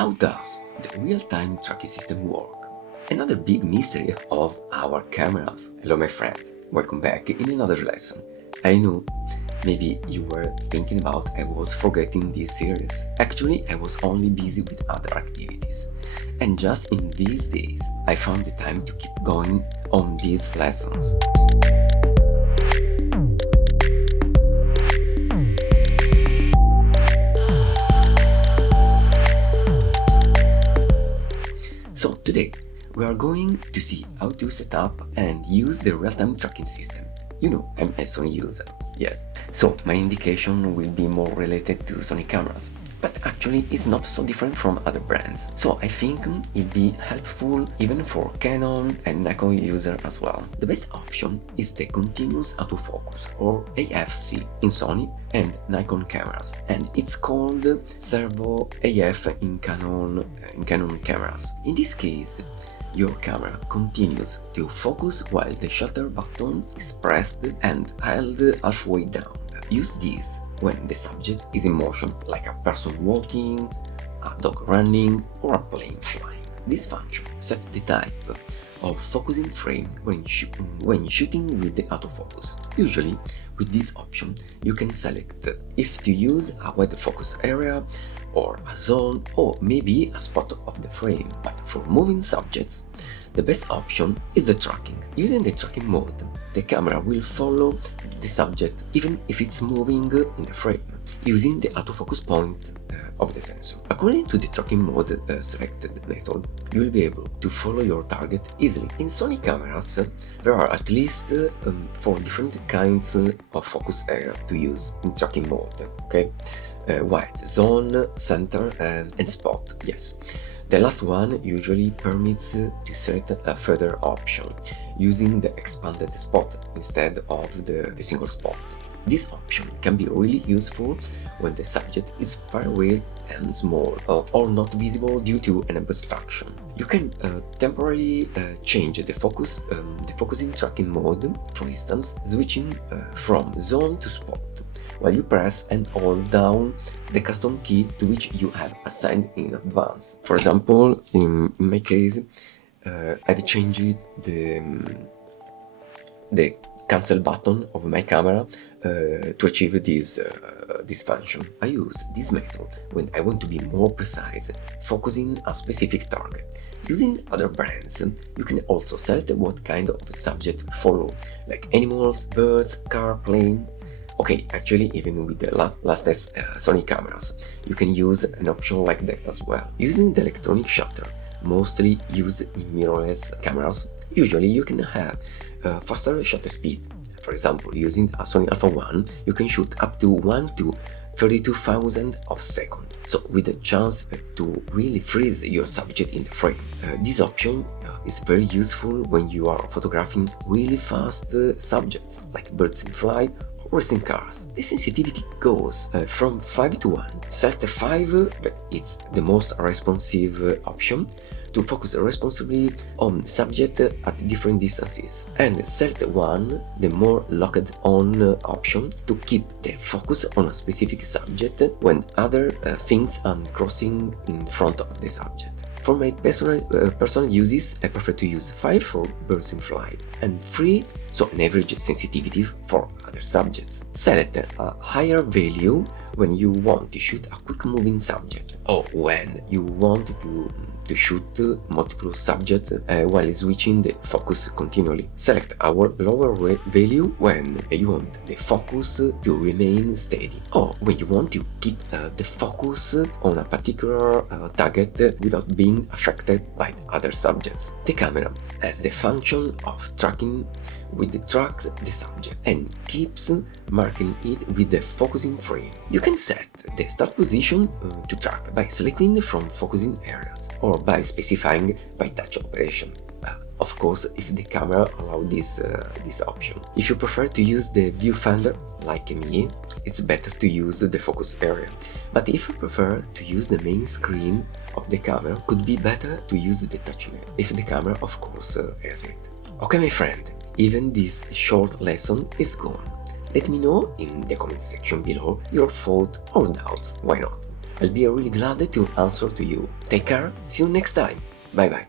How does the real-time tracking system work? Another big mystery of our cameras. Hello my friends, welcome back in another lesson. I know, maybe you were thinking about I was forgetting this series. Actually, I was only busy with other activities. And just in these days, I found the time to keep going on these lessons. So today, we are going to see how to set up and use the real-time tracking system. You know, I'm a Sony user, yes. So my indication will be more related to Sony cameras, but actually it's not so different from other brands. So I think it'd be helpful even for Canon and Nikon user as well. The best option is the continuous autofocus, or AFC, in Sony and Nikon cameras, and it's called servo AF in Canon cameras. In this case, your camera continues to focus while the shutter button is pressed and held halfway down. Use this when the subject is in motion, like a person walking, a dog running, or a plane flying. This function sets the type of focusing frame when shooting with the autofocus. Usually, with this option, you can select if to use a wide focus area, or a zone, or maybe a spot of the frame. But for moving subjects, the best option is the tracking. Using the tracking mode, the camera will follow the subject even if it's moving in the frame, using the autofocus point of the sensor. According to the tracking mode selected method, you will be able to follow your target easily. In Sony cameras, there are at least 4 different kinds of focus area to use in tracking mode, okay? Wide, zone, center, and spot, yes. The last one usually permits to set a further option, using the expanded spot instead of the single spot. This option can be really useful when the subject is far away and small, or not visible due to an obstruction. You can temporarily change the focusing tracking mode, for instance, switching from zone to spot, while you press and hold down the custom key to which you have assigned in advance. For example, in my case, I've changed the cancel button of my camera to achieve this function. I use this method when I want to be more precise, focusing a specific target. Using other brands, you can also select what kind of subject follow, like animals, birds, car, plane. Okay, actually, even with the latest Sony cameras, you can use an option like that as well. Using the electronic shutter, mostly used in mirrorless cameras, usually you can have faster shutter speed. For example, using a Sony Alpha 1, you can shoot up to 1 to 32,000 of second, so with a chance to really freeze your subject in the frame. This option is very useful when you are photographing really fast subjects, like birds in flight, racing cars. The sensitivity goes from 5 to 1. Select 5, but it's the most responsive option to focus responsibly on subject at different distances, and select 1, the more locked on option, to keep the focus on a specific subject when other things are crossing in front of the subject. For my personal uses, I prefer to use 5 for birds in flight and 3, so an average sensitivity for other subjects. Select a higher value when you want to shoot a quick moving subject, or when you want to shoot multiple subjects while switching the focus continually. Select our lower value when you want the focus to remain steady, or when you want to keep the focus on a particular target without being affected by other subjects. The camera has the function of tracking tracks the subject and keeps marking it with the focusing frame. You can set the start position to track by selecting from focusing areas, or by specifying by touch operation. Of course, if the camera allows this option. If you prefer to use the viewfinder, like me, it's better to use the focus area. But if you prefer to use the main screen of the camera, could be better to use the touch menu, if the camera of course has it. Okay my friend, even this short lesson is gone. Let me know in the comment section below your thoughts or doubts, why not? I'll be really glad to answer to you. Take care, see you next time. Bye bye.